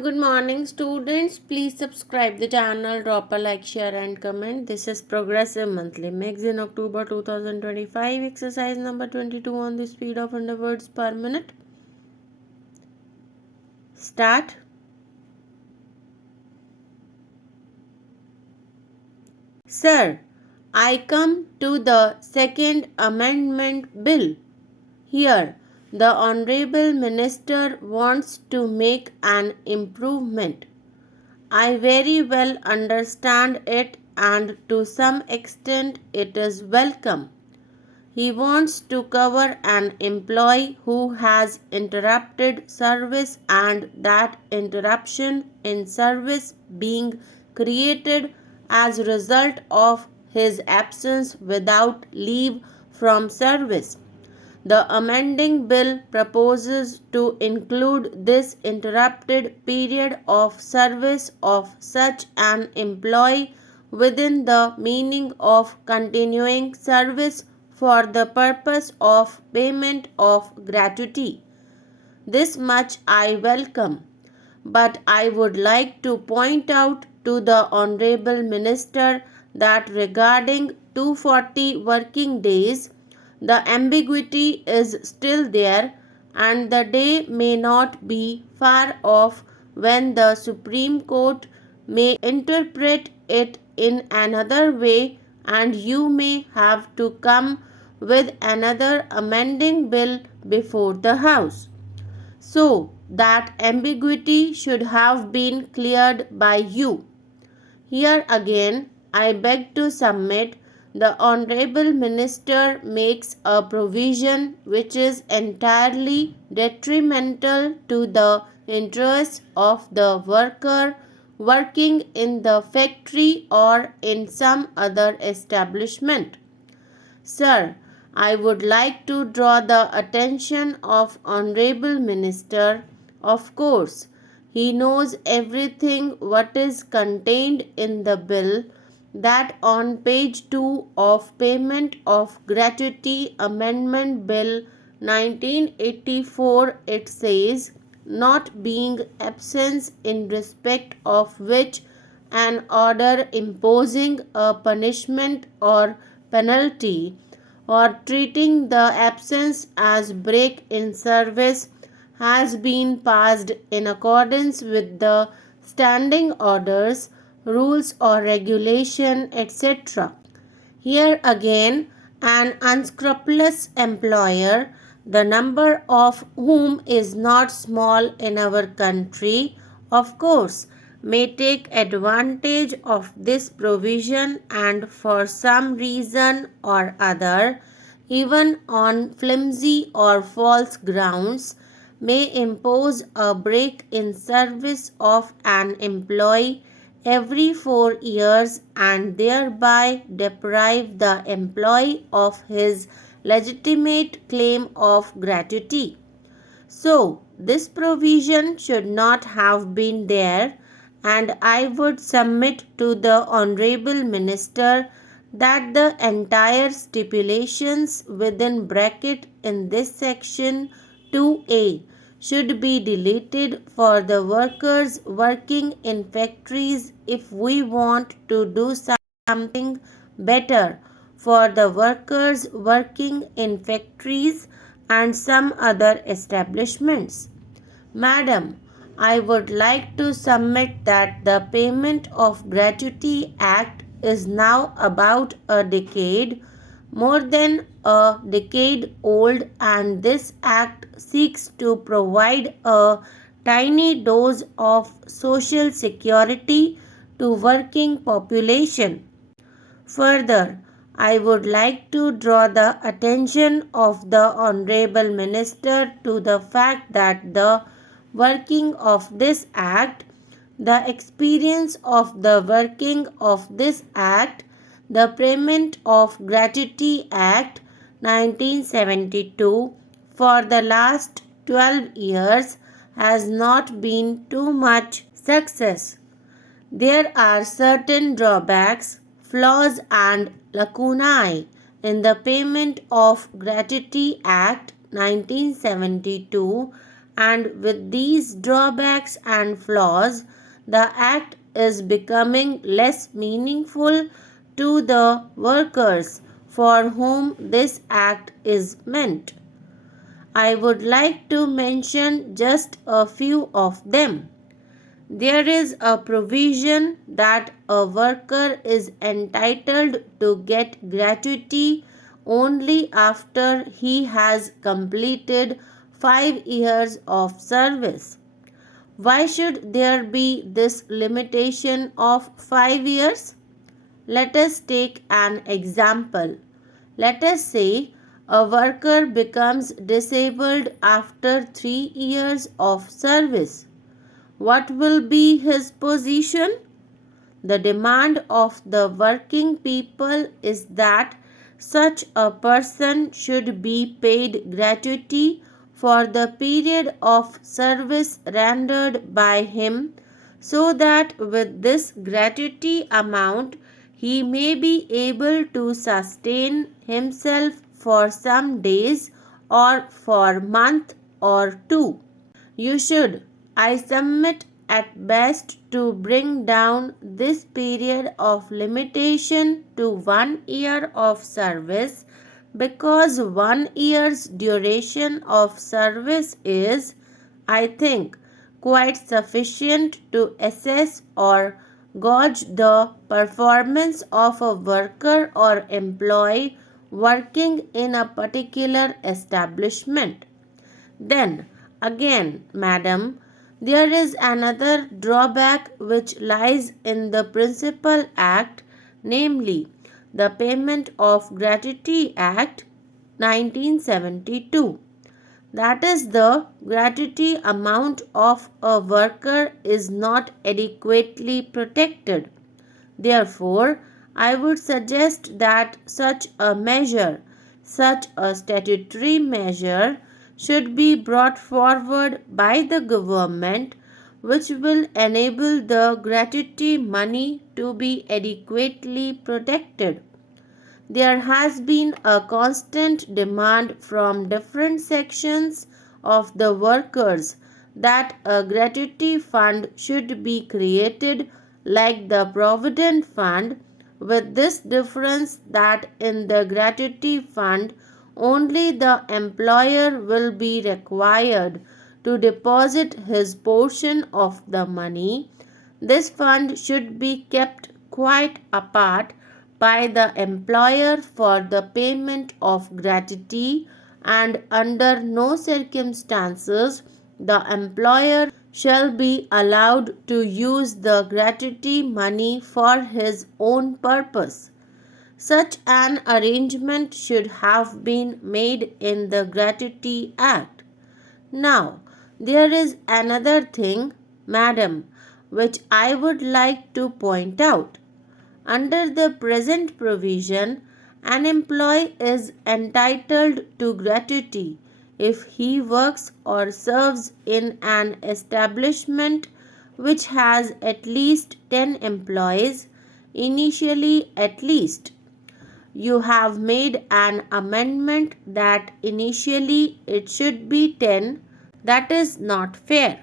Good morning, students. Please subscribe the channel, drop a like, share, and comment. This is Progressive Monthly Magazine, October 2025, exercise number 22 on the speed of 100 words per minute. Start. Sir, I come to the Second Amendment Bill. Here, the Honorable Minister wants to make an improvement. I very well understand it, and to some extent it is welcome. He wants to cover an employee who has interrupted service and that interruption in service being created as a result of his absence without leave from service. The amending bill proposes to include this interrupted period of service of such an employee within the meaning of continuing service for the purpose of payment of gratuity. This much I welcome, but I would like to point out to the Honorable Minister that regarding 240 working days, the ambiguity is still there, and the day may not be far off when the Supreme Court may interpret it in another way, and you may have to come with another amending bill before the House. So, that ambiguity should have been cleared by you. Here again, I beg to submit the Honorable Minister makes a provision which is entirely detrimental to the interests of the worker working in the factory or in some other establishment. Sir, I would like to draw the attention of Honorable Minister. Of course, he knows everything what is contained in the bill, that on page 2 of Payment of Gratuity Amendment Bill 1984 it says, not being absence in respect of which an order imposing a punishment or penalty or treating the absence as break in service has been passed in accordance with the standing orders, rules or regulation, etc. Here again, an unscrupulous employer, the number of whom is not small in our country, of course, may take advantage of this provision and for some reason or other, even on flimsy or false grounds, may impose a break in service of an employee every 4 years and thereby deprive the employee of his legitimate claim of gratuity. So, this provision should not have been there, and I would submit to the Honorable Minister that the entire stipulations within bracket in this section 2A should be deleted for the workers working in factories if we want to do something better for the workers working in factories and some other establishments. Madam, I would like to submit that the Payment of Gratuity Act is now about a decade, more than a decade old, and this act seeks to provide a tiny dose of social security to working population. Further, I would like to draw the attention of the Honorable Minister to the fact that the working of this Act, the experience of the working of this Act, the Payment of Gratuity Act 1972 for the last 12 years has not been too much success. There are certain drawbacks, flaws and lacunae in the Payment of Gratuity Act 1972, And with these drawbacks and flaws, the act is becoming less meaningful to the workers for whom this act is meant. I would like to mention just a few of them. There is a provision that a worker is entitled to get gratuity only after he has completed 5 years of service. Why should there be this limitation of 5 years? Let us take an example. Let us say a worker becomes disabled after 3 years of service. What will be his position? The demand of the working people is that such a person should be paid gratuity for the period of service rendered by him, so that with this gratuity amount he may be able to sustain himself for some days or for month or two. You should, I submit, at best to bring down this period of limitation to 1 year of service, because 1 year's duration of service is, I think, quite sufficient to assess or gauge the performance of a worker or employee working in a particular establishment. Then, again, madam, there is another drawback which lies in the Principal Act, namely the Payment of Gratuity Act 1972. That is, the gratuity amount of a worker is not adequately protected. Therefore, I would suggest that such a statutory measure, should be brought forward by the government, which will enable the gratuity money to be adequately protected. There has been a constant demand from different sections of the workers that a gratuity fund should be created like the Provident Fund, with this difference that in the gratuity fund only the employer will be required to deposit his portion of the money. This fund should be kept quite apart by the employer for the payment of gratuity, and under no circumstances the employer shall be allowed to use the gratuity money for his own purpose. Such an arrangement should have been made in the Gratuity Act. Now, there is another thing, madam, which I would like to point out. Under the present provision, an employee is entitled to gratuity if he works or serves in an establishment which has at least 10 employees, initially at least. You have made an amendment that initially it should be 10. That is not fair.